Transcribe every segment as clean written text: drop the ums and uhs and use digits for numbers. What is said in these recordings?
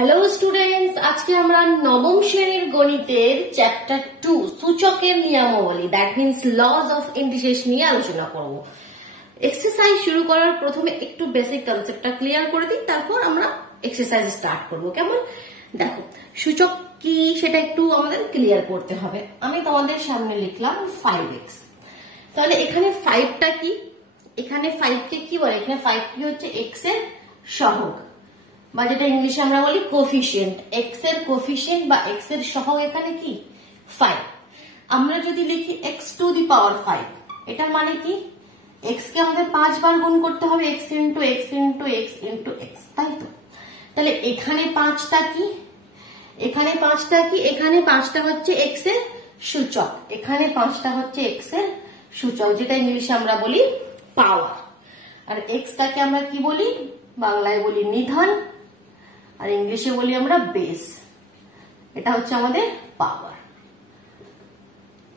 Hello students, আজকে আমরা নবম শ্রেণীর গণিতের চ্যাপ্টার 2 সূচকের নিয়মাবলী that means lodge of integration নিয়ে আলোচনা করব। এক্সারসাইজ শুরু করার প্রথমে একটু বেসিক কনসেপ্টটা ক্লিয়ার করে দিই, তারপর আমরা এক্সারসাইজ স্টার্ট করব। কেমন? দেখো, সূচক কি সেটা একটু আমাদের ক্লিয়ার করতে হবে। আমি তোমাদের সামনে লিখলাম 5x। তাহলে এখানে 5টা কি? এখানে 5 কে কি বলে? এখানে 5 কি হচ্ছে x এর সহগ, বা যেটা ইংলিশে আমরা বলি কোফিশিয়েন্ট। এক্স এর কোফিশিয়েন্ট বা এক্স এর সহগ এখানে কি? 5। আমরা যদি লিখি x টু দি পাওয়ার 5, এটার মানে কি? x কে আমাদের 5 বার গুণ করতে হবে, x into x into x into x, তাই তো? তাহলে এখানে 5টা কি? এখানে 5টা কি? এখানে 5টা হচ্ছে x এর সূচক। এখানে 5টা হচ্ছে x এর সূচক, যেটা ইংলিশে আমরা বলি পাওয়ার। আর x টাকে আমরা কি বলি? বাংলায় বলি নিধান, আর ইংলিশে বলি আমরা বেস। এটা হচ্ছে আমাদের পাওয়ার।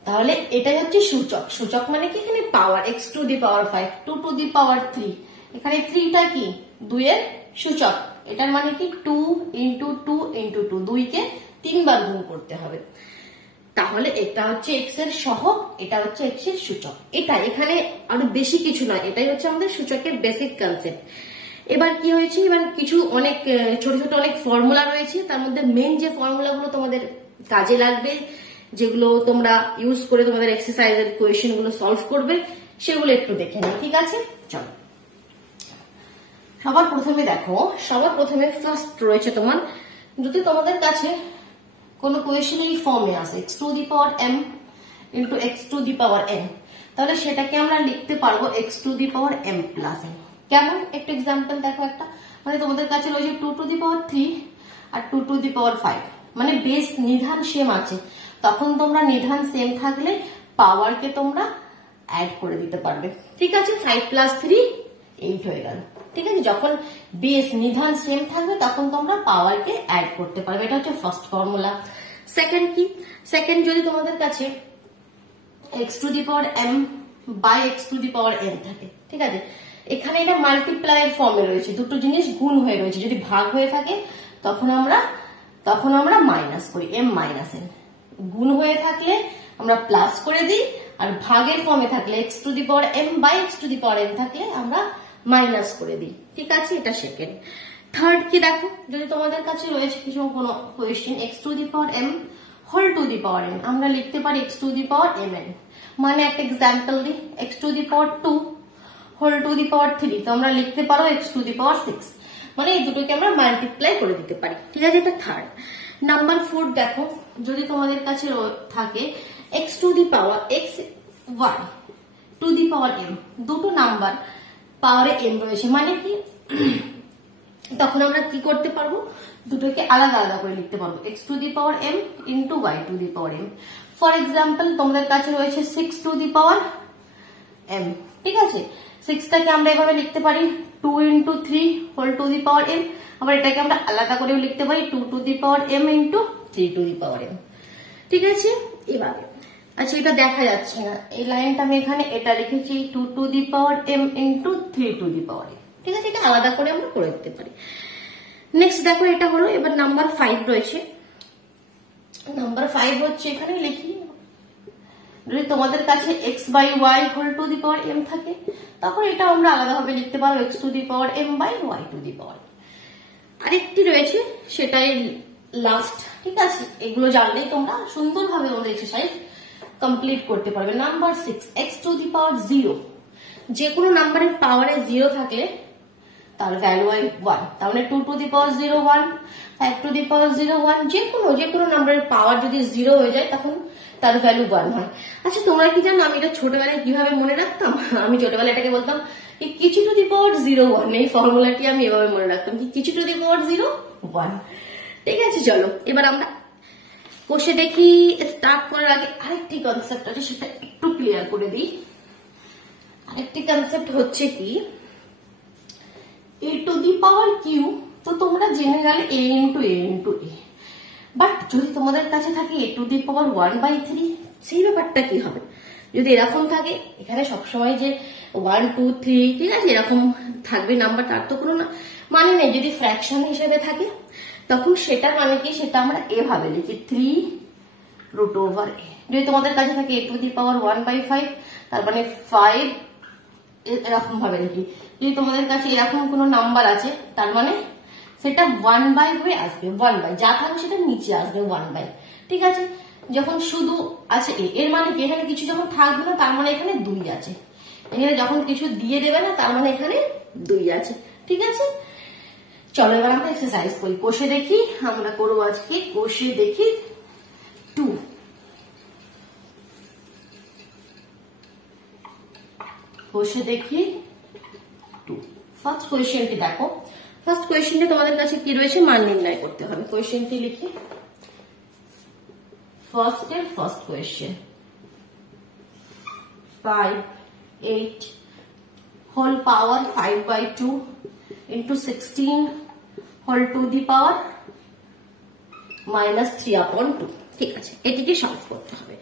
তাহলে এটাই হচ্ছে সূচক। সূচক মানে কি? এখানে power, x to the power 5, 2 to the power 3। এখানে 3টা কি? 2 এর সূচক। এটার মানে কি? 2 ইন্টু 2 ইন্টু 2, 2 কে 3 বার গুণ করতে হবে। তাহলে এটা হচ্ছে x এর সহগ, এটা হচ্ছে x এর সূচক। এটা এখানে আরো বেশি কিছু নয়, এটাই হচ্ছে আমাদের সূচকের বেসিক কনসেপ্ট। এবার কি হয়েছে? এবার কিছু অনেক ছোট ছোট অনেক ফর্মুলা রয়েছে, তার মধ্যে মেন যে ফর্মুলাগুলো তোমাদের কাজে লাগবে, যেগুলো তোমরা ইউজ করে তোমাদের এক্সারসাইজের কোয়েশ্চেন গুলো সলভ করবে, সেগুলো একটু দেখে নিই। ঠিক আছে, চলো। সবার প্রথমে দেখো, সবার প্রথমে ফার্স্ট রয়েছে তোমার, যদি তোমাদের কাছে কোনো কোয়েশ্চেন এই ফর্মে আসে x to the power m into x to the power n, তাহলে সেটাকে আমরা লিখতে পারবো x to the power m plus n। কেমন? একটু এক্সাম্পল দেখো একটা, মানে তোমাদের কাছে রয়েছে 2 to the power 3 R 2 to the power 5, মানে বেস নিধান সেম আছে। তখন তোমরা নিধান সেম থাকলে পাওয়ারকে তোমরা অ্যাড করে দিতে পারবে। ঠিক আছে, 5 প্লাস 3 8 হয়ে গেল। ঠিক আছে, যখন বেস নিধান সেম থাকবে তখন তোমরা পাওয়ারকে অ্যাড করতে পারবে। এটা হচ্ছে ফার্স্ট ফর্মুলা। সেকেন্ড কি? সেকেন্ড, যদি তোমাদের কাছে x to the power m by x to the power n থাকে, ঠিক আছে, এখানে এটা মাল্টিপ্লাই এর ফর্মে রয়েছে, দুটো জিনিস গুণ হয়ে রয়েছে। যদি ভাগ হয়ে থাকে তখন আমরা মাইনাস করি, m মাইনাস n। গুণ হয়ে থাকলে আমরা প্লাস করে দিই, আর ভাগের ফর্মে থাকলে x to the power m by x to the power n থাকলে আমরা মাইনাস করে দিই। ঠিক আছে, এটা সেকেন্ড। থার্ড কি? দেখো, যদি তোমাদের কাছে রয়েছে কিছু কোনো question x to the power m whole to the power n, আমরা লিখতে পারি x to the power mn। মানে একটা এক্সাম্পল দিই, x to the power 2 whole to the power 3, তো আমরা লিখতে পারো x টু দি পাওয়ার 6। মানে এই দুটোকে আমরা মাল্টিপ্লাই করে দিতে পারি। ঠিক আছে, এটা থার্ড। নাম্বার 4 দেখো, যদি তোমাদের কাছে থাকে x to the power x1 two the power m, দুটো নাম্বার পাওয়ারে m রয়েছে, মানে কি? তখন আমরা কি করতে পারবো? দুটোকে আলাদা আলাদা করে লিখতে পারবো, x to the power m into y to the power m। For example, তোমাদের কাছে রয়েছে 6 টু দি পাওয়ার m। ঠিক আছে, 6টাকে আমরা এভাবে লিখতে পারি 2 into 3 whole to the power m। আবার এটাকে আমরা আলাদা করেও লিখতে পারি 2 to the power m into 3 to the power m। ঠিক আছে, এভাবে। আচ্ছা, এটা দেখা যাচ্ছে না, এই লাইনটা আমি এখানে এটা লিখেছি 2 to the power m into 3 to the power m। ঠিক আছে, এটা আলাদা করে আমরা করে দিতে পারি। নেক্সট দেখো, এটা হলো। এবার নাম্বার 5 রয়েছে। নাম্বার 5 হচ্ছে, এখানে লিখি, যদি তোমাদের কাছে x by y whole to the power m থাকে, তখন এটা আমরা আলাদাভাবে লিখতে পারবো x to the power m by y to the power. আরেকটি রয়েছে, সেটাই লাস্ট। ঠিক আছে, এগুলো জানলেই তোমরা সুন্দরভাবে তোমাদের এক্সারসাইজ কমপ্লিট করতে পারবে। নাম্বার 6, x টু দি পাওয়ার 0। যে কোনো নাম্বারের পাওয়ারে 0 থাকলে তার ভ্যালু হয় 1। তাহলে 2 to the power 0 1, 5 two the পাওয়ার 0 1, যে কোনো নাম্বারের পাওয়ার যদি 0 হয়ে যায় তখন তার ভ্যালু 1 হয়। আচ্ছা, তোমরা কি জানো আমি এটা ছোটবেলায় কিভাবে মনে রাখতাম? আমি ছোটবেলায় এটাকে বলতাম কি কিছু টু দি পাওয়ার 0 1। এই ফর্মুলাটি আমি এভাবে মনে রাখতাম কি কিছু টু দি পাওয়ার 0 1। ঠিক আছে, চলো এবার আমরা কোষে দেখি। স্টার্ট করার আগে আরেকটি কনসেপ্ট আছে, সেটা একটু ক্লিয়ার করে দিই। আরেকটি কনসেপ্ট হচ্ছে কি, a two the power q, তো তোমরা জেনে গেলে a into a into a। But যদি তোমাদের কাছে থাকে a টু দি পাওয়ার 1/3, সেই ব্যাপারটা কি হবে? যদি এরকম থাকে, এখানে সবসময় যে 1 2 3 ঠিক আছে এরকম থাকবে নাম্বার, তার তো কোনো মানে নেই। যদি ফ্র্যাকশন হিসেবে থাকে তখন সেটার মানে কি, সেটা আমরা এভাবে লিখি 3√a। যদি তোমাদের কাছে থাকে a⁻1/5 তার মানে 5 এরকম ভাবে লিখি। যদি তোমাদের কাছে এরকম কোনো নাম্বার আছে তার মানে সেটা 1/, হয়ে আসবে 1/, যা থাকবে সেটা নিচে আসবে 1/। ঠিক আছে, যখন শুধু আছে এর মানে কি, এখানে কিছু যখন থাকবে না তার মানে এখানে 2 আছে। এখানে যখন কিছু দিয়ে দেবে না তার মানে এখানে 2 আছে। ঠিক আছে, চলো এবার আমরা এক্সারসাইজ করি। কোষে দেখি, আমরা করবো আজকে কোষে দেখি 2। কোষে দেখি 2। ফার্স্ট কোয়েশ্চেনটি দেখো। ফার্স্ট কোয়েশ্চেনটি তোমাদের কাছে কি রয়েছে, মান নির্ণয় করতে হবে। কোয়েশ্চেনটি লিখি, first question 5 8 whole power 5/2 into 16 whole to the power -3/2। ঠিক আছে, এটিকে সলভ করতে হবে।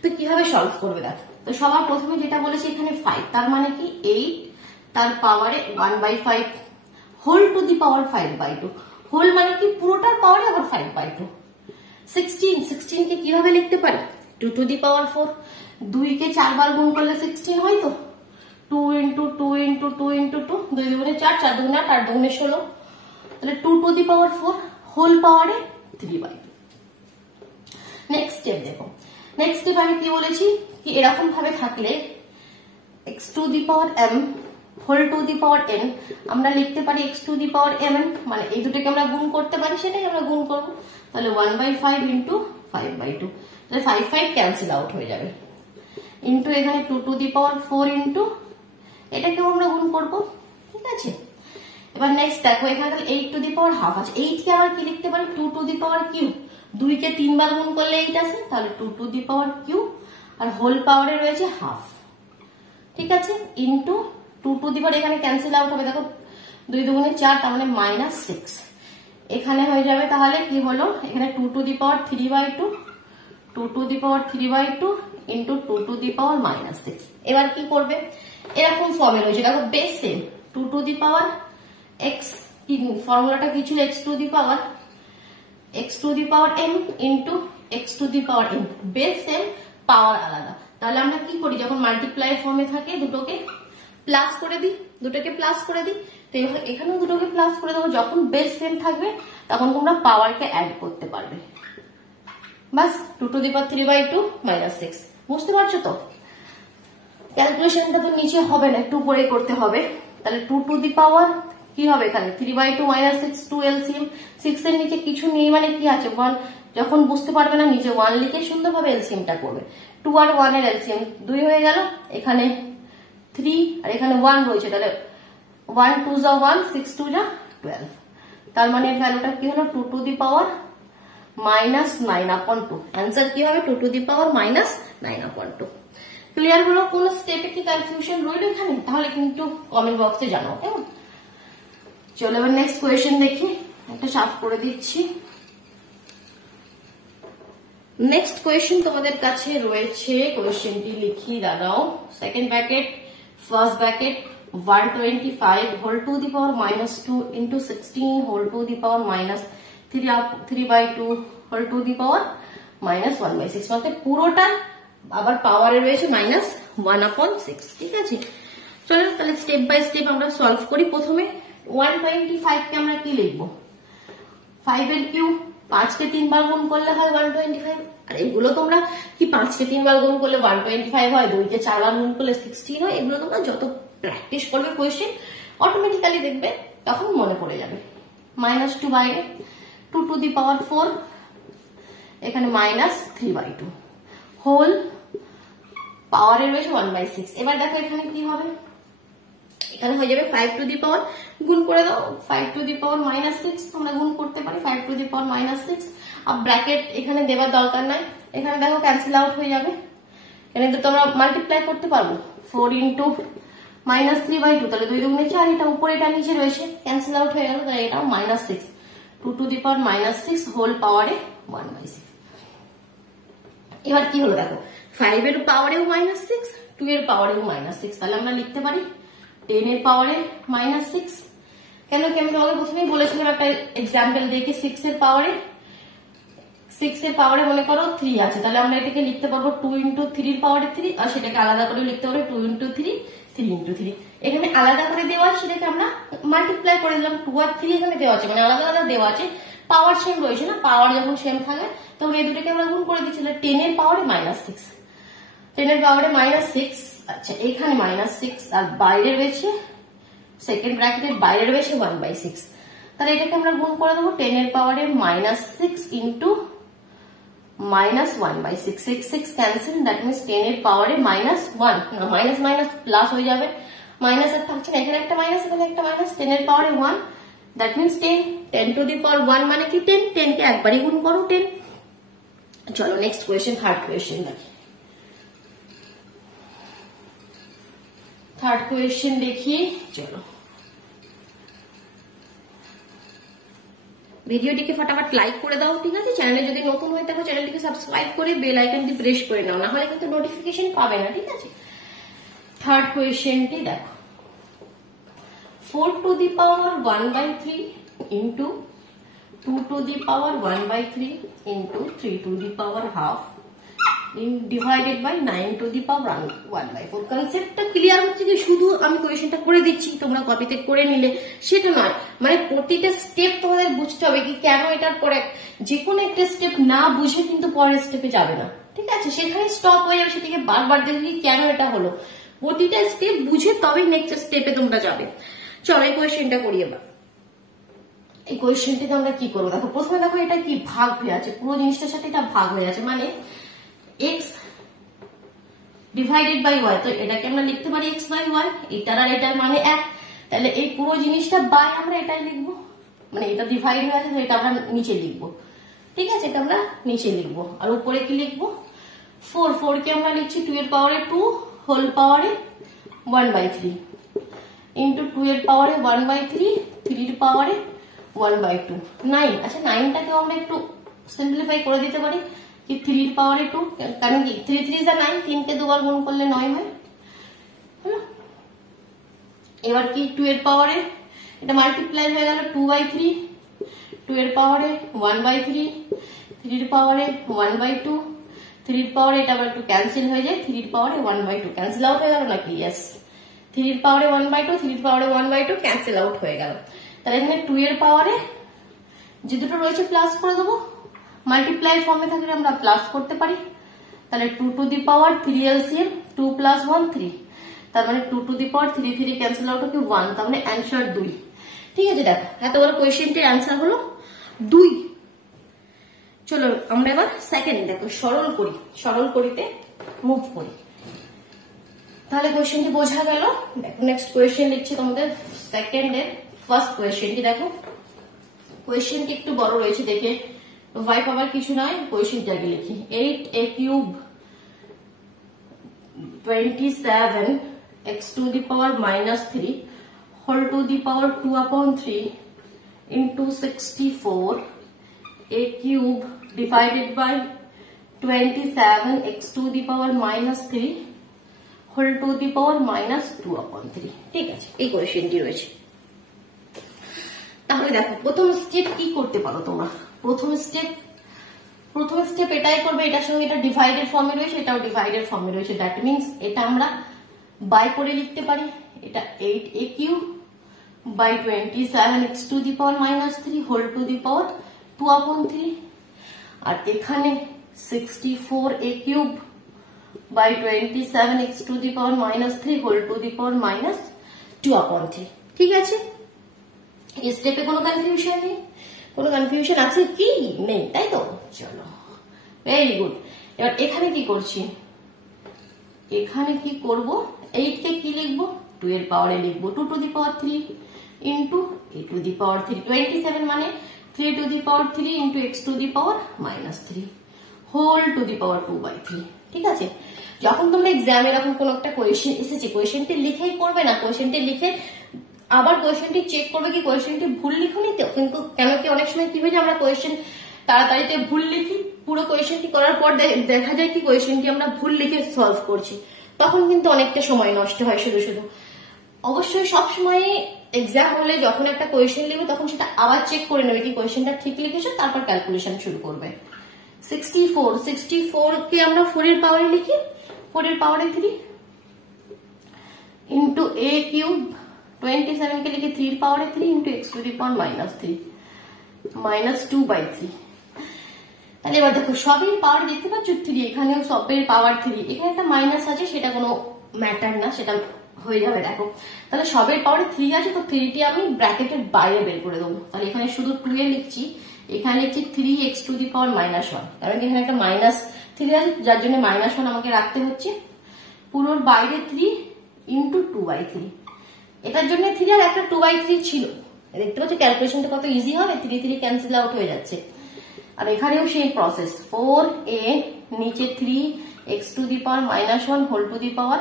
তো কিভাবে সলভ করবে দেখো। তো সবার প্রথমে যেটা বলেছে এখানে 5, তার মানে কি 8 তার পাওয়ারে 1/5 whole to the power 5/2। Whole মানে কি পুরোটার পাওয়ারে আবার 5/2। 16 কে কিভাবে লিখতে পারি, 2 to the power 4। 2 কে 4 বার গুণ করলে 16 হয় তো, 2 into 2 into 2 into 2, 2 দুগুণে 4, 4 দুগুণে 8, 8 দুগুণে 16, তাহলে 2 to the power 4 হোল পাওয়ারে 3/2। নেক্সট স্টেপ দেখো। নেক্সট স্টেপ আমি কি বলেছি, কি এরকম ভাবে থাকলে x to the power m whole to the power n আমরা লিখতে পারি x to the power mn, মানে এই দুটোকে আমরা গুণ করতে পারি, সেটাই আমরা গুণ করবো। তাহলে 1/5 into 5/2, তাহলে 5 5 ক্যান্সেল আউট হয়ে যাবে, ইন্টু এখানে 2 to the power 4 ইন্টু এটাকেও আমরা গুণ করবো। ঠিক আছে, এবার নেক্সট দেখো এখানে 8 to the power হাফ আছে। 8 কে আবার কি লিখতে পারি, 2 to the power কিউব। 2 কে 3 বার গুণ করলে 8 আসে, তাহলে 2 to the power কিউব, আর হোল পাওয়ারে রয়েছে হাফ। ঠিক আছে, ইন্টু 2 to the power এখানে ক্যান্সেল আউট হবে, দেখো 2 দুগুণে 4, তার মানে -6। এখানে হয়ে যাবে তাহলে কি হলো, এখানে 2 to the power 3/2, 2 to the power 3/2 into 2 to the power -6। এবার কি করবে, এরকম ফর্মে রয়েছে দেখো, base same. 2 to the power x, ফর্মুলাটা কি ছিল, x to the power m into x to the power n, base same পাওয়ার আলাদা। তাহলে আমরা কি করি, যখন মাল্টিপ্লাই ফর্মে থাকে দুটোকে প্লাস করে দিই, দুটোকে প্লাস করে দিই। তো এখানেও দুটোকে প্লাস করে দেবো, যখন বেস সেম থাকবে তখন তোমরা পাওয়ারকে অ্যাড করতে পারবে। বাস 2 to the power 3/2 -6। বুঝতে পারছো তো, ক্যালকুলেশনটা তো নিচে হবে না, একটু উপরেই করতে হবে। তাহলে 2 to the power কি হবে, এখানে 3/2 -6, 2 LCM। 6 এর নিচে কিছু নেই মানে কি আছে 1, যখন বুঝতে পারবে না নিচে 1 লিখে সুন্দরভাবে এলসিএমটা করবে। 2 আর 1 এর এলসিএম 2 হয়ে গেল, এখানে 3 আর এখানে 1 রয়েছে, তাহলে 1 2 যা 1, 6 2 যা 12। তার মানে ভ্যালুটা কি হলো, 2 to the power -9/2। आंसर কি হবে, 2 to the power -9/2। ক্লিয়ার হলো, কোন স্টেপে কি কনফিউশন রইল এখানে, তাহলে কিন্তু কমেন্ট বক্সে জানাও, কেমন। চলো এবার নেক্সট কোয়েশ্চেন দেখি, একটা সাফ করে দিচ্ছি। নেক্সট কোয়েশ্চেন তোমাদের কাছে রয়েছে, কোয়েশ্চেনটি লিখি দাঁড়াও। Second bracket first bracket 125 whole to the power -2 into 16 whole to the power -3/2 whole to the power -1/6, মানে পুরোটা আবার পাওয়ারে রয়েছে -1/6। ঠিক আছে, চলো তাহলে স্টেপ বাই স্টেপ আমরা সলভ করি। প্রথমে 125 কে আমরা কি লিখবো, 5 এর কিউব, 5 কে 3 বার গুণ করলে হয় 125। আর এগুলো তোমরা কি 5 কে 3 বার গুণ করলে 125 হয়, 2 কে 4 বার গুণ করলে 16 হয়, এগুলো তোমরা যত প্র্যাকটিস করবে কোয়েশ্চেন অটোমেটিক্যালি দেখবে তখন মনে পড়ে যাবে। -2 বাইরে, 2 to the power 4 এখানে -3/2 হোল পাওয়ারে রয়েছে 1/6। এবার দেখো এখানে কি হবে, এখানে হয়ে যাবে 5 to the power, গুণ করে দাও 5 to the power -6, আমরা গুণ করতে পারি 5 to the power -6। আর ব্র্যাকেট এখানে দেওয়ার দরকার নাই, এখানে দেখো ক্যান্সেল আউট হয়ে যাবে। এখানে তো তোমরা মাল্টিপ্লাই করতে পারবো, 4 ইন্টু -3/2, তাহলে 2 দুগুণে 4, এটা উপরে এটা নিচে রয়েছে, ক্যান্সেল আউট হয়ে গেল, তাহলে এটা -6। 2 to the power -6 হোল পাওয়ারে 1/6। এবার কি হলো দেখো, 5 এর পাওয়ারেও -6, 2 এর পাওয়ারেও -6, তাহলে আমরা লিখতে পারি 10 এর পাওয়ারে -6। কেন কি আমি তোমাকে প্রথমেই বলেছিলাম একটা এক্সাম্পল দেখে 6 এর পাওয়ারে মনে করো 3 আছে, তাহলে আমরা এটাকে লিখতে পারবো 2 × 3 এর পাওয়ারে 3, আর সেটাকে আলাদা করে লিখতে পারবো 2 × 3, 3 × 3। এখানে আলাদা করে দেওয়া আছে, সেটাকে আমরা মাল্টিপ্লাই করে দিলাম। 2 আর 3 এখানে দেওয়া আছে, মানে আলাদা আলাদা দেওয়া আছে, পাওয়ার সেম রয়েছে না, পাওয়ার যখন সেম থাকে তখন এই দুটোকে আমরা গুণ করে দিচ্ছি। 10 এর পাওয়ারে -6, 10 এর পাওয়ারে -6, আচ্ছা এখানে -6 আর বাইরের রয়েছে সেকেন্ড ব্র্যাকেটের বাইরের রয়েছে 1/6, তাহলে এটাকে আমরা গুণ করে দেবো 10 এর পাওয়ারে -6 ইন্টু -1/6, 6 6 ক্যান্সেল, দ্যাট মিনস 10 এর পাওয়ারে -1, মাইনাস মাইনাস প্লাস হয়ে যাবে, মাইনাস আর থাকছে না, এখানে একটা মাইনাস এখানে একটা মাইনাস, 10 এর পাওয়ারে 1, that means 10, 10 two the power 1 মানে কি 10, 10 কে একবারই গুণ করো 10। চলো নেক্সট কোয়েশ্চেন, থার্ড কোয়েশ্চেন দেখি। থার্ড কোয়েশ্চেন দেখি, চলো ভিডিওটিকে ফটাফট লাইক করে দাও, ঠিক আছে? চ্যানেলে যদি নতুন হয়ে থাকো চ্যানেলটিকে সাবস্ক্রাইব করে বেল আইকনটি প্রেস করে নাও, না হলে কিন্তু নোটিফিকেশন পাবে না, ঠিক আছে? থার্ড কোয়েশ্চেনটি দেখো, 4 to the power 1/3 into 2 to the power 1/3 into 3 to the power half divided by 9 to the power 1/4। কনসেপ্টটা ক্লিয়ার হচ্ছে কি? শুধু আমি কোয়েশ্চেনটা করে দিচ্ছি, তোমরা কপিতে করে নিলে সেটা নয়, মানে প্রতিটা স্টেপ তোমাদের বুঝতে হবে কি কেন এটার পরে, যে কোনো একটা স্টেপ না বুঝে কিন্তু পরের স্টেপে যাবে না, ঠিক আছে? সেখানে স্টপ হয়ে যাবে, সেটাকে বারবার দেখবি কেন এটা হলো, প্রতিটা স্টেপ বুঝে তবেই নেক্সট স্টেপে তোমরা যাবে। চলো এই কোয়েশ্চেনটা করি এবার। এই কোয়েশ্চেনটিতে আমরা কি করবো দেখো, প্রথমে দেখো এটা কি ভাগ হয়ে আছে, পুরো জিনিসটার সাথে এটা ভাগ হয়ে আছে, মানে x ডিভাইডেড বাই y, তো এটাকে আমরা লিখতে পারি x বাই y, এটার আর এটার মানে এক, তাহলে এই পুরো জিনিসটা বাই আমরা এটাই লিখবো, মানে এটা ডিভাইড হয়ে আছে তো এটা আমরা নিচে লিখবো, ঠিক আছে? এটা আমরা নিচে লিখবো, আর উপরে কি লিখবো 4, 4 কে আমরা লিখছি 2 এর পাওয়ারে 2 হোল পাওয়ারে 1/3 ইন্টু 2 এর পাওয়ারে 1/3, 3 এর পাওয়ারে 1/2, 9, আচ্ছা 9টাকে আমরা একটু সিম্পলিফাই করে দিতে পারি কি 3 এর পাওয়ারে 2, কারণ কি 3 3 যা 9, 3 কে দুবার গুণ করলে 9 হয়, হলো? এবার কি 2 এর পাওয়ারে এটা মাল্টিপ্লাই হয়ে গেল 2/3, 2 এর পাওয়ারে 1/3, 3 এর পাওয়ারে 1/2, 3 এর পাওয়ারে এটা আবার একটু ক্যান্সেল হয়ে যায়, 3 এর পাওয়ারে 1/2 ক্যান্সেল আউট হয়ে গেল নাকি? ইয়েস, 3 এর পাওয়ারে 1/2, 3 এর পাওয়ারে 1/2 ক্যান্সেল আউট হয়ে গেল, তাহলে এখানে 2 এর পাওয়ারে যে দুটো রয়েছে প্লাস করে দেবো, মাল্টিপ্লাই ফর্মে থাকলে আমরা প্লাস করতে পারি, তাহলে 2 টু দি পাওয়ার 3 এলসিএম 2 + 1 3, তার মানে 2 to the power 3 3 cancel out হবে 1, তার মানে অ্যান্সার 2, ঠিক আছে? দেখো এত বড় কোয়েশ্চেনটির অ্যান্সার হলো 2। চলো আমরা এবার সেকেন্ড দেখো সরল করি, সরল করিতে মুভ করি, তাহলে কোয়েশ্চেনটি বোঝা গেল। দেখো নেক্সট কোয়েশ্চেন লিখছি তোমাদের সেকেন্ডের ফার্স্ট কোয়েশ্চেনটি। দেখো কোয়েশ্চেনটি একটু বড় রয়েছে, দেখে ভয় পাবার কিছু নয়, কোয়েশ্চেনটি আগে লিখি। 8a cube 27x to the power -3 whole to the power 2/3 into 64a cube divided by 27x to the power -3 whole to the power -2/3, ঠিক আছে? এই কোয়েশ্চেনটি রয়েছে। তাহলে দেখো প্রথম স্টেপ কি করতে পারো তোমরা, প্রথম স্টেপ এটাই করবে, এটার সঙ্গে এটা ডিভাইডেড ফর্মে রয়েছে, এটাও ডিভাইডেড ফর্মে রয়েছে, দ্যাট মিনস এটা আমরা বাই করে লিখতে পারি, এটা 8a cube by 27x to the power -3 whole to the power 2/3, আর এখানে 64a cube by 27x to the power -3 whole to the power -2/3, ঠিক আছে? এই স্টেপে কোনো কনফিউশন নেই, কোনো কনফিউশন আছে কি? নেই, তাই তো? চলো ভেরি গুড। এবার এখানে কি করছি, এখানে কি করব, 8 কে কি লিখবো 2 এর পাওয়ারে লিখবো 2 to the power 3 into a to the power 3, 27 মানে 3 to the power 3 into x to the power -3 whole to the power 2/3, ঠিক আছে? যখন তোমরা এক্সামে এরকম কোন একটা কোয়েশ্চেন এসেছে, কোয়েশ্চেনটি লিখেই করবে না, কোয়েশ্চেনটি লিখে আবার কোয়েশ্চেনটি চেক করবে কি কোয়েশ্চেনটি ভুল লিখুনি তো, কিন্তু কেন কি অনেক সময় কি হয় যে আমরা কোয়েশ্চেন তাড়াতাড়িতে ভুল লিখি, পুরো কোয়েশ্চেনটি করার পর দেখা যায় কি কোয়েশ্চেনটি আমরা ভুল লিখে সলভ করছি, তখন কিন্তু অনেকটা সময় নষ্ট হয় শুধু শুধু। অবশ্যই সবসময় এক্সাম হলে যখন একটা কোয়েশ্চেন লিখবে তখন সেটা আবার চেক করে নেবে কি কোয়েশ্চেনটা ঠিক লিখেছো, তারপর ক্যালকুলেশন শুরু করবে। 64 কে আমরা 4 এর পাওয়ারে লিখি, 4 এর পাওয়ারে 3 ইন্টু a কিউব, 27 কে লিখি 3 এর পাওয়ারে 3 into x to the power -3 -2/3। তাহলে এবার দেখো সবের পাওয়ার দেখতে পাচ্ছ 3, এখানেও সবের পাওয়ার 3, এখানে একটা মাইনাস আছে সেটা কোনো ম্যাটার না, সেটা হয়ে যাবে। দেখো তাহলে সবের পাওয়ারে 3 আছে, তো 3টি আমি ব্র্যাকেটের বাইরে বের করে দেবো। তাহলে এখানে শুধু 2 এ লিখছি, এখানে লিখছি 3x টু দি পাওয়ার -1, কারণ এখানে একটা -3 আছে যার জন্য -1 আমাকে রাখতে হচ্ছে। পুরোর বাইরে 3 ইন্টু 2/3, এটার জন্য 3 আর একটা 2/3 ছিল। দেখতে পাচ্ছ ক্যালকুলেশনটা কত ইজি হবে, 3 ক্যান্সেল আউট হয়ে যাচ্ছে। আর এখানেও সেই প্রসেস, 4a নিচে 3x to the power -1 whole to the power,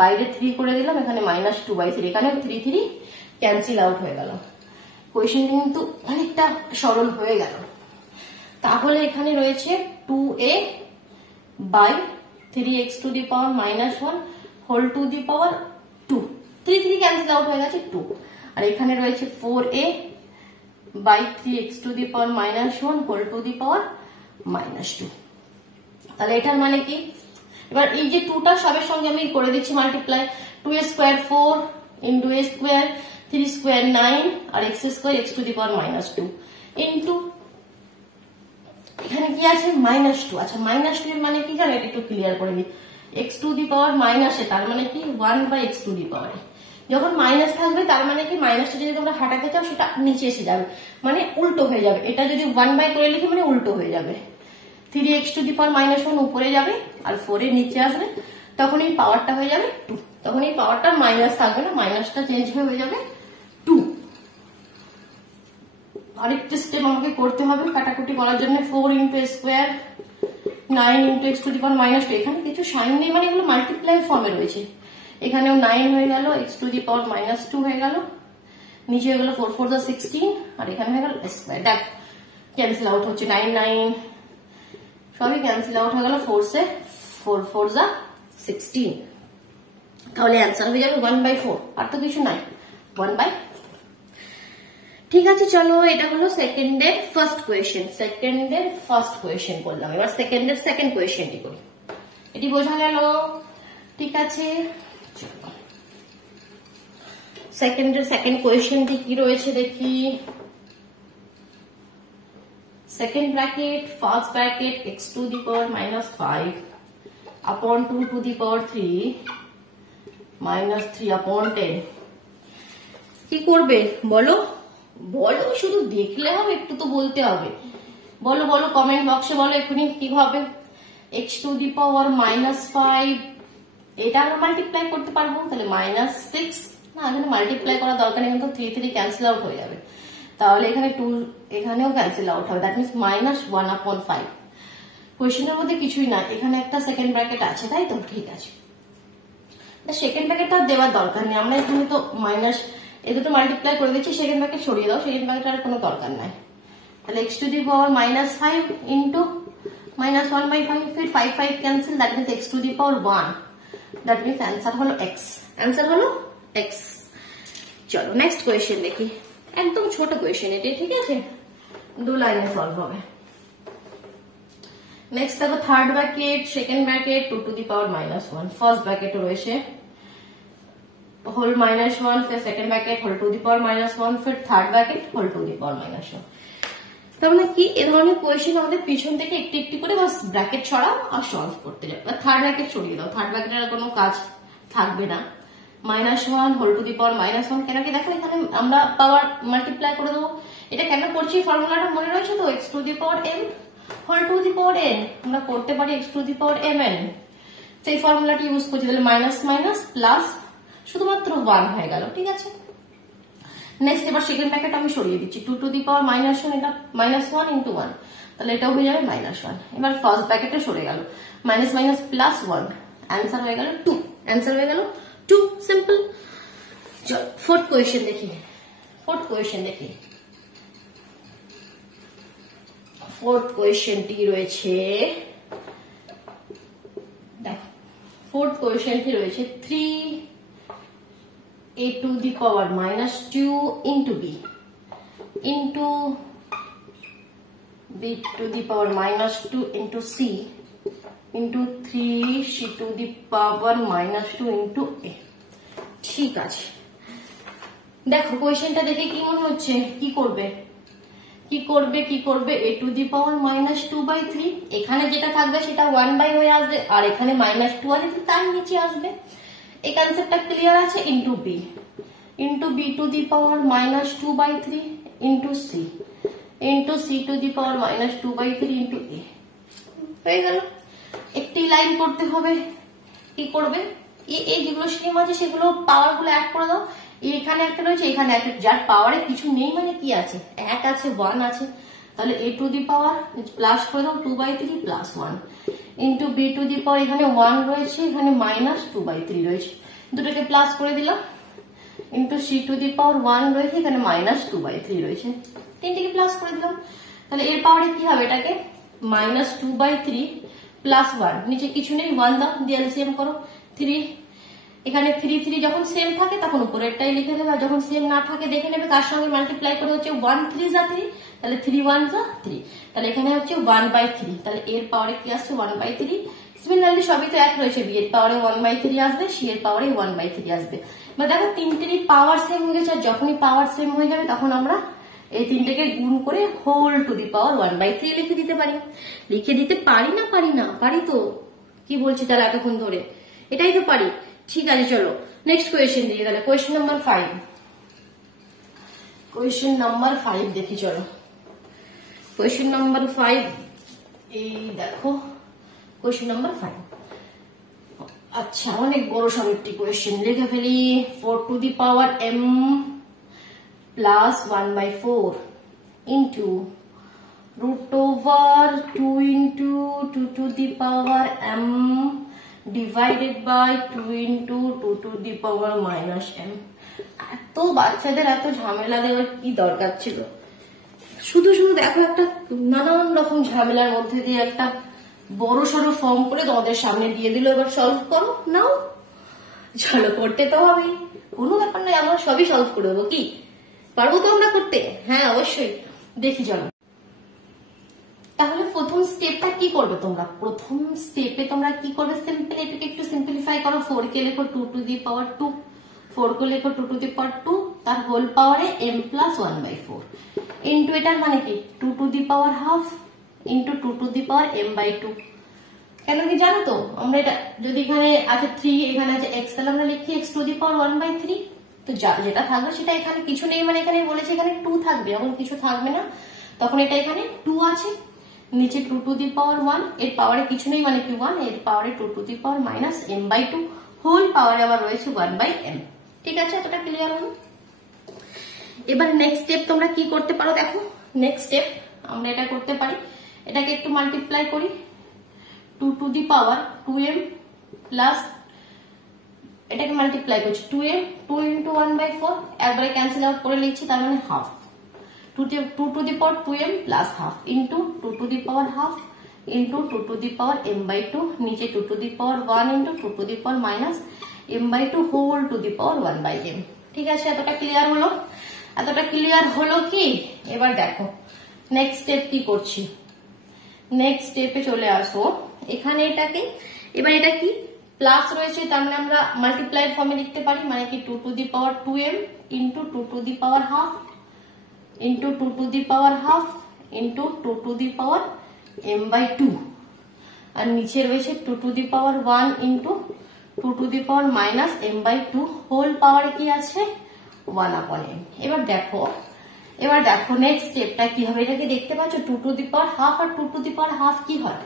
বাইরে 3 করে দিলাম, এখানে -2/3, এখানে 3 ক্যান্সেল আউট হয়ে গেল। কোয়েশ্চেন কিন্তু অনেকটা সরল হয়ে গেল। তাহলে এখানে রয়েছে 2a by 3x to the power -1 whole to the power 2, 3 cancel out হয়ে গেছে 2। আর এখানে রয়েছে 4a by 3x to the power -1 whole to the power -2। তাহলে এটার মানে কি, এবার এই যে 2টা সবের সঙ্গে আমি করে দিচ্ছি multiply, 2a square 4 into a square 3 square 9 আর x square x to the power -2 into এখানে কি আছে -2। আচ্ছা -2 এর মানে কি জানো, এটা একটু ক্লিয়ার করে দিই। x টু দি পাওয়ার মাইনাসে তার মানে কি 1/x টু দি পাওয়ার, যখন মাইনাস থাকবে তার মানে কি মাইনাসটা যদি তোমরা হাঁটাতে চাও সেটা নিচে এসে যাবে, মানে উল্টো হয়ে যাবে। এটা যদি 1/, করে লিখি মানে উল্টো হয়ে যাবে, 3x টু দি পাওয়ার -1 উপরে যাবে আর 4 এর নিচে আসবে, তখন এই পাওয়ারটা হয়ে যাবে 2, তখন এই পাওয়ারটা মাইনাস থাকবে না, মাইনাসটা চেঞ্জ হয়ে যাবে 2। আরেকটা স্টেপ আমাকে করতে হবে কাটাকুটি করার জন্য, 4 into a square 9 into x to the power -2, এখানে কিছু সাইন নেই মানে এগুলো মাল্টিপ্লাই ফর্মে রয়েছে। এখানেও 9 হয়ে গেল, x টু দি পাওয়ার -2 হয়ে গেল, নিচে হয়ে গেল 4 4 যা 16 আর এখানে হয়ে গেল স্কোয়ার। দেখ ক্যান্সেল আউট হচ্ছে, 9 9 সবই ক্যান্সেল আউট হয়ে গেল, 4 সে 4 4 যা 16। তাহলে অ্যান্সার হয়ে যাবে 1/4, আর তো কিছু নাই, 1/4। ঠিক আছে চলো, এটা হলো সেকেন্ডের ফার্স্ট কোয়েশ্চেন করলাম। এবার সেকেন্ডের সেকেন্ড কোয়েশ্চেনটি করি, এটি বোঝা গেল? ঠিক আছে চলো, সেকেন্ডের সেকেন্ড কোয়েশ্চেনটি কি রয়েছে দেখি। Second bracket first bracket x to the power -5 upon 2 to the power 3 -3 upon 10। কি করবে বলো বলো, শুধু দেখলে হবে, একটু তো বলতে হবে। বলো বলো কমেন্ট বক্সে বলো এক্ষুনি কি হবে। x টু দি পাওয়ার -5 এটা আমরা মাল্টিপ্লাই করতে পারবো, তাহলে -6 না, এখানে মাল্টিপ্লাই করার দরকার নেই, কিন্তু 3 ক্যান্সেল আউট হয়ে যাবে, তাহলে এখানে 2 এখানেও ক্যান্সেল আউট হবে, দ্যাট মিনস -1/5। কোয়েশ্চেনের মধ্যে কিছুই না, এখানে একটা সেকেন্ড ব্র্যাকেট আছে তাই তো, ঠিক আছে। সেকেন্ড ব্র্যাকেটটা দেওয়ার দরকার নেই, আমরা এখানে তো মাইনাস এই দুটো মাল্টিপ্লাই করে দিচ্ছি, সেকেন্ড ব্র্যাকেট সরিয়ে দাও, সেকেন্ড ব্র্যাকেট আর কোনো দরকার নাই। তাহলে x to the power -5 into -1/5, फिर 5 5 cancel, that means x to the power 1, that means answer হলো x, आंसर হলো x। চলো নেক্সট কোয়েশ্চেন দেখি, একদম ছোট কোয়েশ্চেন এটা, ঠিক আছে, 2 লাইনে সলভ হবে। নেক্সট দেখো third bracket second bracket 2 to the power -1, first bracket রয়েছে হোল -1, फिर second bracket whole to the power -1, फिर third bracket whole to the power -1। তার মানে কি, এই ধরনের কোয়েশ্চেন আমাদের পিছন থেকে একটু একটু করে বাস ব্র্যাকেট ছড়াও আর সলভ করতে যাও। থার্ড ব্র্যাকেট সরিয়ে দাও, থার্ড ব্র্যাকেটের কোনো কাজ থাকবে না। -1 হোল টু দি পাওয়ার -1, কেন কি দেখো এখানে আমরা পাওয়ার মাল্টিপ্লাই করে দেবো। এটা কেন করছি, ফর্মুলাটা মনে রয়েছে তো, x to the power m whole to the power n, আমরা করতে পারি x to the power mn, সেই ফর্মুলাটি ইউজ করছি। তাহলে মাইনাস মাইনাস প্লাস শুধুমাত্র 1 হয়ে গেল, ঠিক আছে। নেক্সট এবার সেকেন্ড ব্র্যাকেট আমি সরিয়ে দিচ্ছি, 2 টু দি পাওয়ার -1, এটা -1 ইন্টু 1, তাহলে এটাও হয়ে যাবে -1। এবার ফার্স্ট ব্র্যাকেটে সরে গেল, মাইনাস মাইনাস প্লাস 1, অ্যান্সার হয়ে গেল 2, অ্যান্সার হয়ে গেল 2, সিম্পল। চলো ফোর্থ কোয়েশ্চেন দেখি, ফোর্থ কোয়েশ্চেনটি রয়েছে, দেখো ফোর্থ কোয়েশ্চেনটি রয়েছে 3a to the power minus 2 into b into b to the power minus 2 into c into 3c to the power minus 2 into a। ঠিক আছে, দেখো কোয়েশ্চেনটা দেখে কি মনে হচ্ছে? কি করবে a to the power minus 2/3, এখানে যেটা থাকবে সেটা 1 হয়ে আসবে, আর এখানে -2 আছে তার নিচে আসবে। এই কনসেপ্টটা ক্লিয়ার আছে? into b to the power minus 2/3 into c to the power minus 2/3 into a হয়ে গেল। একটি লাইন করতে হবে, কি করবে? এই যেগুলো স্কিম আছে সেগুলো পাওয়ার গুলো অ্যাড করে দাও। এখানে একটা রয়েছে, এখানে একটা, যার পাওয়ারে কিছু নেই মানে কি আছে? 1 আছে, 1 আছে, তাহলে a to the power plus করে দাও 2/3 plus 1 into b to the power, এখানে 1 রয়েছে, এখানে মাইনাস 2/3 রয়েছে, দুটোকে প্লাস করে দিলাম, into c to the power 1 রয়েছে, এখানে মাইনাস 2/3 রয়েছে, তিনটিকে প্লাস করে দিলাম। তাহলে এর পাওয়ারে কি হবে? এটাকে মাইনাস 2/3 প্লাস 1, নিচে কিছু নেই, 1 দাও, দিয়ে এলসিএম করো 3, এখানে 3 যখন সেম থাকে তখন উপরেরটাই লিখে দেবে, আর যখন সেম না থাকে দেখে নেবে কার সঙ্গে মাল্টিপ্লাই করে হচ্ছে 1 3 যা 3, তাহলে 3 1 যা 3, তাহলে এখানে হচ্ছে 1/3, তাহলে এর পাওয়ারে কি আসছে? 1/3। সিমিলারলি সবই তো এক রয়েছে, বি এর পাওয়ারে 1/3 আসবে, সি এর পাওয়ারে 1/3 আসবে। মানে দেখো তিনটেরই পাওয়ার সেম হয়ে গেছে, আর যখনই পাওয়ার সেম হয়ে যাবে তখন আমরা এই তিনটেকে গুণ করে হোল টু দি পাওয়ার 1/3 লিখে দিতে পারি। লিখে দিতে পারি না? পারি তো, কি বলছি তাহলে এতক্ষণ ধরে, এটাই তো পারি। ঠিক আছে, চলো নেক্সট কোয়েশ্চেন দিয়ে গেলে কোয়েশ্চেন নাম্বার 5 দেখি। চলো কোয়েশ্চেন নাম্বার 5, এই দেখো কোয়েশ্চেন নাম্বার 5। আচ্ছা, অনেক বড় সব একটি কোয়েশ্চেন, লিখে ফেলি। 4 to the power m plus 1/4 into root over 2 into 2 to the power m divided by 2 into 2 to the power minus m। এত বাচ্চাদের এত ঝামেলা দেওয়ার কি দরকার ছিল? শুধু দেখো একটা নানান রকম ঝামেলার মধ্যে দিয়ে একটা বড় সড়ো ফর্ম করে তোমাদের সামনে দিয়ে দিল, এবার সলভ করো, নাও। চলো, করতে তো হবেই, কোনো ব্যাপার নয়, আমরা সবই সলভ করে দেবো। কি পারবো তো আমরা করতে? হ্যাঁ অবশ্যই, দেখি চলো। তাহলে প্রথম স্টেপটা কি করবে তোমরা? প্রথম স্টেপে তোমরা কি করবে? সিম্পল, এটাকে একটু সিম্পলিফাই করো। 4 কে লেখো 2 to the power 2, 4 কে লেখো 2 to the power 2, তার হোল পাওয়ারে m plus 1/4 ইন্টু এটার মানে কি 2 to the power half into 2 to the power m/2। কেন কি জানো তো? আমরা এটা যদি এখানে আছে 3, এখানে আছে x, তাহলে আমরা লিখি x to the power 1/3। তো যেটা থাকবে সেটা, এখানে কিছু নেই মানে এখানে বলেছে এখানে 2 থাকবে, যখন কিছু থাকবে না তখন এটা এখানে 2 আছে, নিচে 2 to the power 1, এর পাওয়ারে কিছু নেই মানে কি 1, এর পাওয়ারে 2 to the power minus m/2, whole পাওয়ারে আবার রয়েছে 1/m। ঠিক আছে, এতটা ক্লিয়ার হলো। এবার নেক্সট স্টেপ তোমরা কি করতে পারো? দেখো নেক্সট স্টেপ আমরা এটা করতে পারি, এটাকে একটু মাল্টিপ্লাই করি, 2 to the power 2m plus, এটাকে মাল্টিপ্লাই করছি 2m, 2 into 1/4, একবারে ক্যান্সেল আউট করে লিখছি, তার মানে half, 2 to the power 2m plus half into 2 to the power half into 2 to the power m/2, নিচে 2 to the power 1 into 2 to the power minus m/2 whole to the power 1/m। ঠিক আছে, এতটা clear হলো? এতটা clear হলো কি? এবার দেখো নেক্সট স্টেপ কি করছি। নেক্সট স্টেপে চলে আসো, এখানে এটাকে, এবার এটা কি প্লাস রয়েছে, তার মানে আমরা মাল্টিপ্লাই ফর্মে লিখতে পারি, মানে কি 2 to the power 2m into 2 to the power half into 2 to the power half into 2 to the power m/2, আর নিচে রয়েছে 2 to the power 1 into 2 to the power minus m/2, whole power কি আছে 1/m। এবার দেখো next স্টেপটা কি হবে, এটাকে দেখতে পাচ্ছ 2 to the power half R 2 to the power half কি হয়?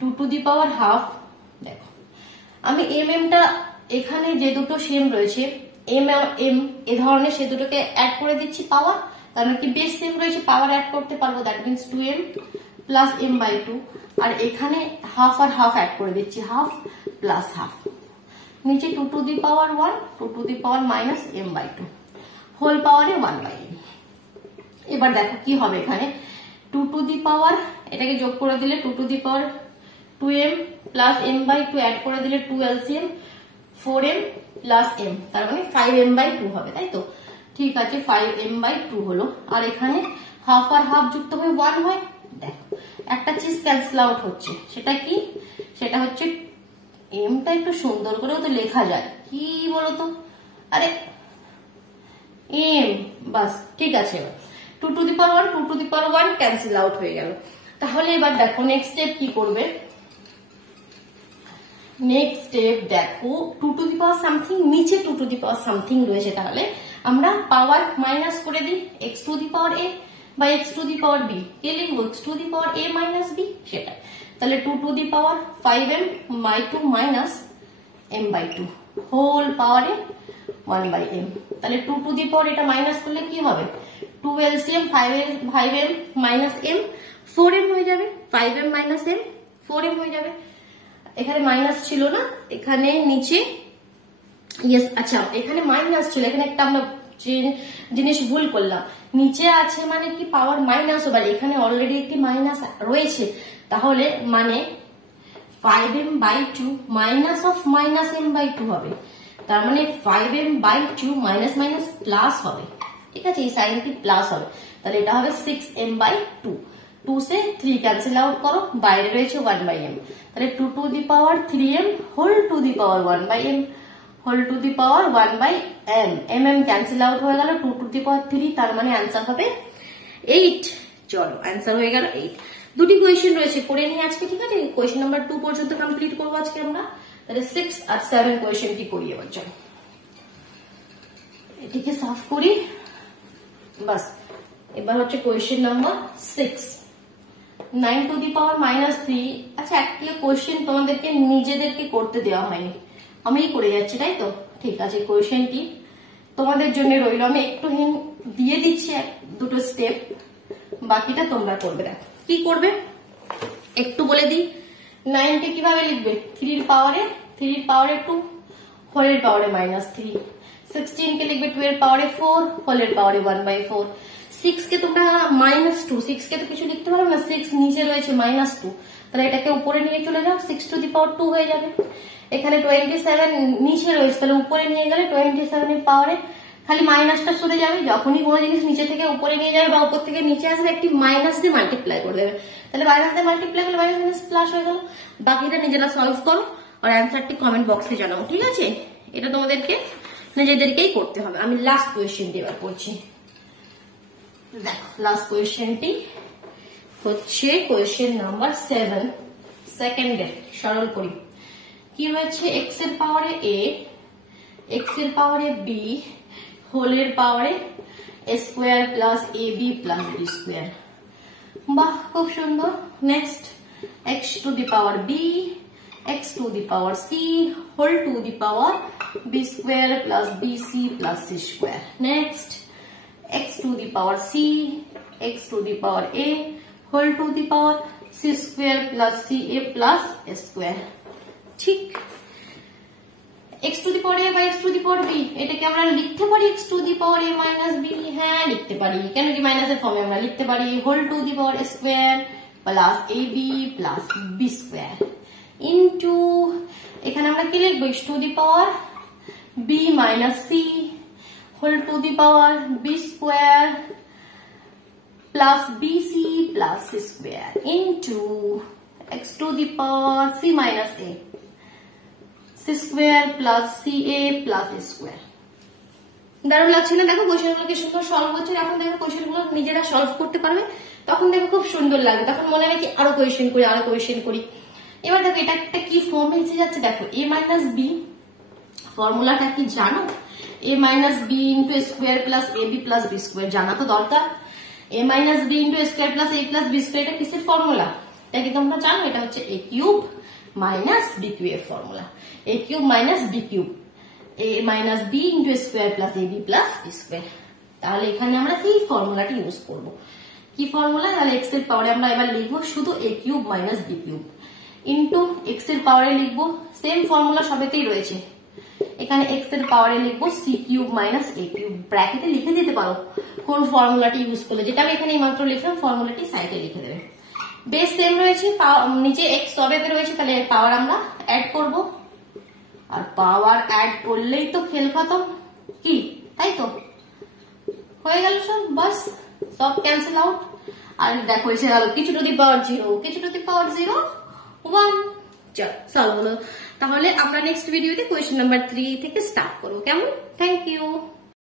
2 to the power half, দেখো আমি টা এখানে যে দুটো সেম রয়েছে m এ ধরনের, সে দুটোকে অ্যাড করে দিচ্ছি পাওয়ার, তার মানে কি বেস সেম রয়েছে, পাওয়ার অ্যাড করতে পারবো, that means 2m plus m/2, আর এখানে হাফ আর হাফ অ্যাড করে দিচ্ছি, হাফ প্লাস হাফ, নিচে 2 to the power 1, 2 to the power minus m/2, whole পাওয়ারে 1/m। এবার দেখো কি হবে, এখানে 2 to the power এটাকে যোগ করে দিলে 2 to the power 2m plus m/2 add করে দিলে 2 LCM 4m প্লাস m, তার মানে 5m/2 হবে, তাই তো? ঠিক আছে, 5m/2 হলো। আর এখানে হাফ আর হাফ যুক্ত হয়ে 1 হয়। দেখো একটা চিজ ক্যান্সেল আউট হচ্ছে, সেটা কি? সেটা হচ্ছে এমটা একটু সুন্দর করেও তো লেখা যায়, কি বলতো? আরে এম, বাস ঠিক আছে। 2 to the power 2 to the power 1 cancel out হয়ে গেল। তাহলে এবার দেখো নেক্সট স্টেপ কি করবে। নেক্সট স্টেপ দেখো 2 টু দি পাওয়ার সামথিং, নিচে 2 টু দি পাওয়ার সামথিং রয়েছে, তাহলে আমরা পাওয়ার মাইনাস করে দিই x to the power a বা x to the power b, কে লিখবো? x to the power a minus b, সেটা। তাহলে 2 to the power 5m/2 minus m/2 whole পাওয়ারে 1/m। তাহলে 2 টু দি পাওয়ার এটা মাইনাস করলে কি হবে? 2 LCM 5m minus m 4m হয়ে যাবে, 5m মাইনাস m 4m হয়ে যাবে। এখানে মাইনাস ছিল না, এখানে নিচে ইয়েস, আচ্ছা এখানে মাইনাস ছিল, এখানে একটা আমরা জিনিস ভুল করলাম। নিচে আছে মানে কি পাওয়ার মাইনাস হবে, এখানে অলরেডি একটি মাইনাস রয়েছে, তাহলে মানে 5m/2 minus of minus m/2 হবে। তার মানে 5m/2 মাইনাস মাইনাস প্লাস হবে, ঠিক আছে? এই সাইনটি প্লাস হবে, তাহলে এটা হবে 6m/2। 2 से 3 कैंसिल आउट करो, বাইরে রয়েছে 1/m, তাহলে 2 to the power 3m whole to the power 1/m whole to the power 1/m। mm cancel out হয়ে গেল, 2 টু দি পাওয়ার 3, তার মানে आंसर হবে 8। চলো आंसर হয়ে গেল 8। দুটি কোয়েশ্চেন রয়েছে, করে নিয়ে আজকে, ঠিক আছে? কোয়েশ্চেন নাম্বার 2 পর্যন্ত কমপ্লিট করবো আজকে আমরা, তাহলে 6 আর 7 কোয়েশ্চেনটি করি এবার। চলো এটিকে সাফ করি, বাস। এবার হচ্ছে question number 6, 9 to the power minus 3। আচ্ছা একটি কোয়েশ্চেন তোমাদেরকে নিজেদেরকে করতে দেওয়া হয়নি, আমিই করে যাচ্ছি, তাই তো? ঠিক আছে, কোয়েশ্চেনটি তোমাদের জন্য রইল, আমি একটু হিন্ট দিয়ে দিচ্ছি, দুটো স্টেপ, বাকিটা তোমরা করবে। দেখো কি করবে একটু বলে দিই। 9 কে কিভাবে লিখবে? 3 এর পাওয়ারে 2 হোলের পাওয়ারে মাইনাস 3। 16 কে লিখবে 2 এর পাওয়ারে 4 হোলের পাওয়ারে 1/4। 6 কে তোমরা -2, 6 কে তো কিছু লিখতে পারো না, 6 নিচে রয়েছে -2, তাহলে এটাকে উপরে নিয়ে চলে যাও, 6 টু দি পাওয়ার 2 হয়ে যাবে। এখানে 27 নিচে রয়েছে, তাহলে উপরে নিয়ে গেলে 27 এর পাওয়ারে খালি মাইনাসটা সরে যাবে। যখনই কোনো জিনিস নিচে থেকে উপরে নিয়ে যাবে বা উপর থেকে নিচে আসবে, একটি মাইনাস দিয়ে মাল্টিপ্লাই করে দেবে, তাহলে মাইনাস দিয়ে মাল্টিপ্লাই করলে মাইনাস মাইনাস প্লাস হয়ে গেল। বাকিটা নিজেরা সলভ করো আর অ্যান্সারটি কমেন্ট বক্সে জানাও, ঠিক আছে? এটা তোমাদেরকে নিজেদেরকেই করতে হবে। আমি লাস্ট কোয়েশ্চেনটি এবার করছি। দেখো লাস্ট কোয়েশ্চেনটি হচ্ছে কোয়েশ্চেন নাম্বার 7, সেকেন্ডের। সরল করি, কি হয়েছে? এক্স এর পাওয়ারে a, এক্স এর পাওয়ারে b হোলের পাওয়ারে square plus ab plus b square. বাহ, খুব সুন্দর। Next x to the power b, x to the power c whole to the power b square plus bc plus c square. Next x to the power c, x to the power a whole to the power c square plus ca plus square। ঠিক, x to the power a by x to the power b, এটাকে আমরা লিখতে পারি x to the power a minus b। হ্যাঁ লিখতে পারি, কেন কি মাইনাসের ফর্মে আমরা লিখতে পারি whole to the power square plus ab plus b square into, এখানে আমরা কি লিখবো? x to the power b minus c whole to the power b square plus bc plus c square into x to the power c minus a, c square plus ca plus a square। দারুণ লাগছে না? দেখো কোয়েশ্চেনগুলো কি সুন্দর solve হচ্ছে। এখন দেখো কোয়েশ্চেনগুলো নিজেরা সলভ করতে পারবে, তখন দেখো খুব সুন্দর লাগবে, তখন মনে হয় কি আরো কোয়েশ্চেন করি, আরো কোয়েশ্চেন করি। এবার দেখো এটা একটা কি ফর্মে এসে যাচ্ছে। দেখো a minus b ফর্মুলাটা কি জানো? a minus b into a square plus ab plus b square জানা তো দরকার। a minus b into a square plus a plus b square এটা কিসের ফর্মুলা? এটা কি তোমরা জানো? এটা হচ্ছে a cube minus b cube এর formula. a cube minus b cube, a minus b into a square plus ab plus b square। তাহলে এখানে আমরা সেই ফর্মুলাটি ইউজ করব। কি ফর্মুলা? তাহলে x এর পাওয়ারে আমরা এবার লিখবো শুধু a cube minus b cube into x এর পাওয়ারে লিখবো সেম ফর্মুলা সবেতেই রয়েছে। এখানে x এর পাওয়ারে লিখবো c cube minus a cube, ব্র্যাকেটে লিখে দিতে পারো কোন ফর্মুলাটি ইউজ করলে, যেটা আমি এখানে মাত্র লিখলাম ফর্মুলাটি সাইডে লিখে দেবে। বেস সেম রয়েছে, নিচে x তবেতে রয়েছে, তাহলে পাওয়ার আমরা অ্যাড করব, আর পাওয়ার অ্যাড করলেই তো খেল খতম, কি তাই তো? হয়ে গেল সব, বাস সব ক্যান্সেল আউট। আর দেখো এসে গেল কিছু টু দি পাওয়ার 0, কিছু টু দি পাওয়ার 0 1। চল সলভ হলো। তাহলে আমরা নেক্সট ভিডিওতে কোয়েশ্চেন নাম্বার 3 থেকে স্টার্ট করবো, কেমন? Thank you.